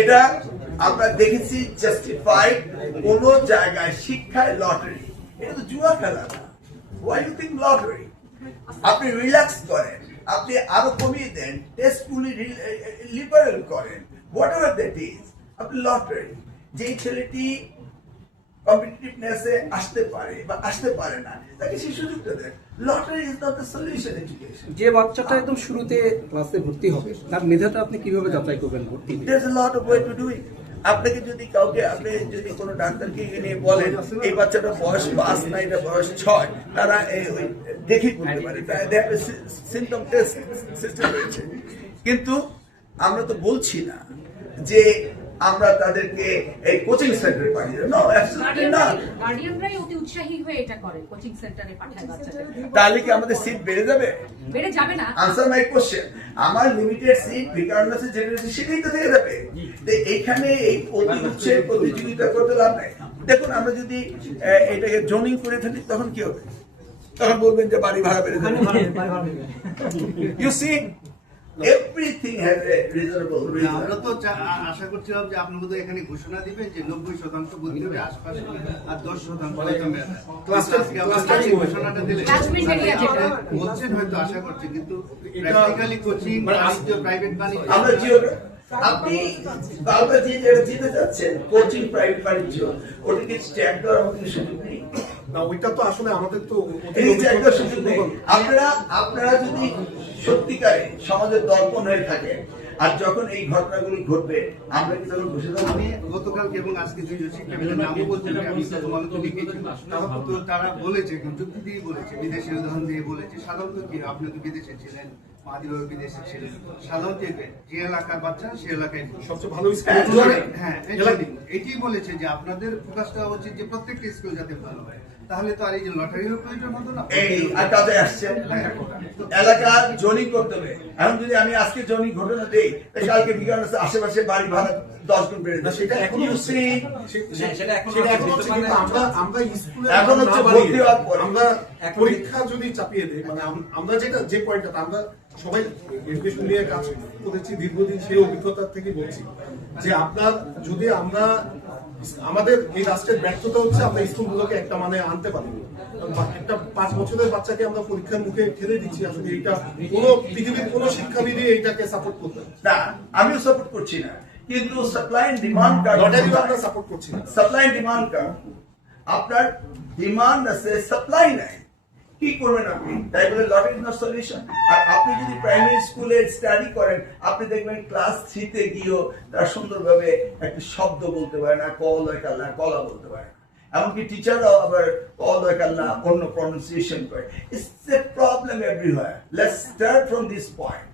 এটা আমরা দেখেছি জাস্টিফাইড কোন জায়গায় শিক্ষায় লটারি, এটা তো জুয়া খেলা না। Why you think lottery? আপনি রিল্যাক্স করেন, আপনি আরো কমিয়ে দেন, টেস্টগুলি লিবারেল করেন, হোয়াট এভার দ্যাট ইজ। আপনি লটারি, যেই ছেলেটি কম্পিটিটিভনেসে আসতে পারে বা আসতে পারে না, তাকে সেই সুযোগটা দেন। Lottery is not the solution education. যে বাচ্চাটা একদম শুরুতে ক্লাসে ভর্তি হবে তার মেধাটা আপনি কিভাবে যাচাই করবেন ভর্তি? There's a lot of way to do it. আপনাকে যদি কাউকে, আপনি যদি কোনো ডাক্তারকে নিয়ে বলেন এই বাচ্চাটা বয়স 5 না এটা বয়স 6, তারা দেখে বলতে পারে, সিমটম টেস্ট সিস্টেম রয়েছে। কিন্তু আমরা তো বলছি না যে আমরা তাদেরকে এই কোচিং সেন্টারে পাঠিয়ে দেব। নো, অ্যাবসলিউটলি না। গার্ডিয়ানরাই অতি উৎসাহী হয়ে এটা করে, কোচিং সেন্টারে পাঠায় বাচ্চাদের। তাহলে কি আমাদের সিট বেড়ে যাবে? বেড়ে যাবে না। আনসার মাই কোশ্চেন। আমার লিমিটেড সিট রিকোয়ারমেন্টস জেনারেশন সেটাই তো থেকে যাবে। তো এখানে এই প্রতিযোগিতা করতে লাভ নাই। দেখুন, আমরা যদি এটাকে জোনিং করে ফেলি তখন কি হবে? তখন বলবেন যে বাড়ি ভাড়া বেড়ে যাবে। You see, everything has a reasonable reason. আমরা তো আশা করছিলাম যে আপনি বোধহয় এখানে ঘোষণা দিবেন যে 90% ভর্তি হবে আশপাশে আর 10% ঘোষণাটা দিলেন বলছেন, হয়তো আশা করছি, কিন্তু প্র্যাকটিক্যালি কোচিং প্রাইভেট বাণিজ্য আমরা আপনি বারবার যেটা জিতে যাচ্ছেন কোচিং প্রাইভেট বাণিজ্য, ওটাকে স্ট্যাক দেওয়ার মতো সুযোগ নেই। না, ওইটা তো আসলে আমাদের তো এই যে একটা সুযোগ নেই। আপনারা যদি সত্যিকারে সমাজের দর্পণ হয়ে থাকে, আর যখন এই ঘটনাগুলি ঘটবে আমরা কি তখন বসে থাকবো? আমি গতকালকে এবং আজকে দুইজন শিক্ষাবিদের নামও বলছি, আমি তো তোমাদের তো লিখেছি, তো তারা বলেছে, যুক্তি দিয়ে বলেছে, বিদেশের উদাহরণ দিয়ে বলেছে, সাধারণত কি আপনি তো বিদেশে ছিলেন, মাদিবাবু বিদেশে ছিলেন, সাধারণত যে এলাকার বাচ্চা সে এলাকায় সবচেয়ে ভালো হ্যাঁ এটি বলেছে যে আপনাদের ফোকাস দেওয়া উচিত যে প্রত্যেকটা স্কুল যাতে ভালো হয়। তাহলে তো আর এই যে লটারির প্রয়োজন হতো না। এই আর কাজে আসছে এলাকা জোনিং করতে হবে। এখন যদি আমি আজকে জোনিং ঘটনা দেই, কালকে বিকাল আশেপাশে বাড়ি ভাড়া 10 গুণ বেড়ে যাবে। সেটা এখনো আমরা স্কুলে এখন হচ্ছে ভর্তি হওয়ার পরে আমরা পরীক্ষা যদি চাপিয়ে দেই, মানে আমরা যে পয়েন্টটা আমরা সবাই এডুকেশন নিয়ে কাজ করেছি দীর্ঘদিন, সেই অভিজ্ঞতা থেকে বলছি যে আপনার যদি আমরা আমাদের এই রাষ্ট্রের ব্যর্থতা হচ্ছে আমরা স্কুলগুলোকে একটা মানে আনতে পারি। একটা 5 বছরের বাচ্চাকে আমরা পরীক্ষার মুখে ঠেলে দিচ্ছি, আসলে এইটা কোনো পৃথিবীর কোনো শিক্ষাবিদই এইটাকে সাপোর্ট করবে না। আমিও সাপোর্ট করছি না, কিন্তু সাপ্লাই এন্ড ডিমান্ড আমরা সাপোর্ট করছি না। সাপ্লাই এন্ড ডিমান্ড আপনার ডিমান্ড আছে, সাপ্লাই নাই, কি করবেন আপনি? তাই বলে লটারি ইজ নট সলিউশন। আর আপনি যদি প্রাইমারি স্কুলে স্টাডি করেন, আপনি দেখবেন ক্লাস 3 তে গিয়েও তারা সুন্দরভাবে একটা শব্দ বলতে পারে না, কলা বলতে পারে না। এমনকি টিচাররাও আবার কলা অন্য প্রনাউন্সিয়েশন করে। It's a problem everywhere. Let's start from this point.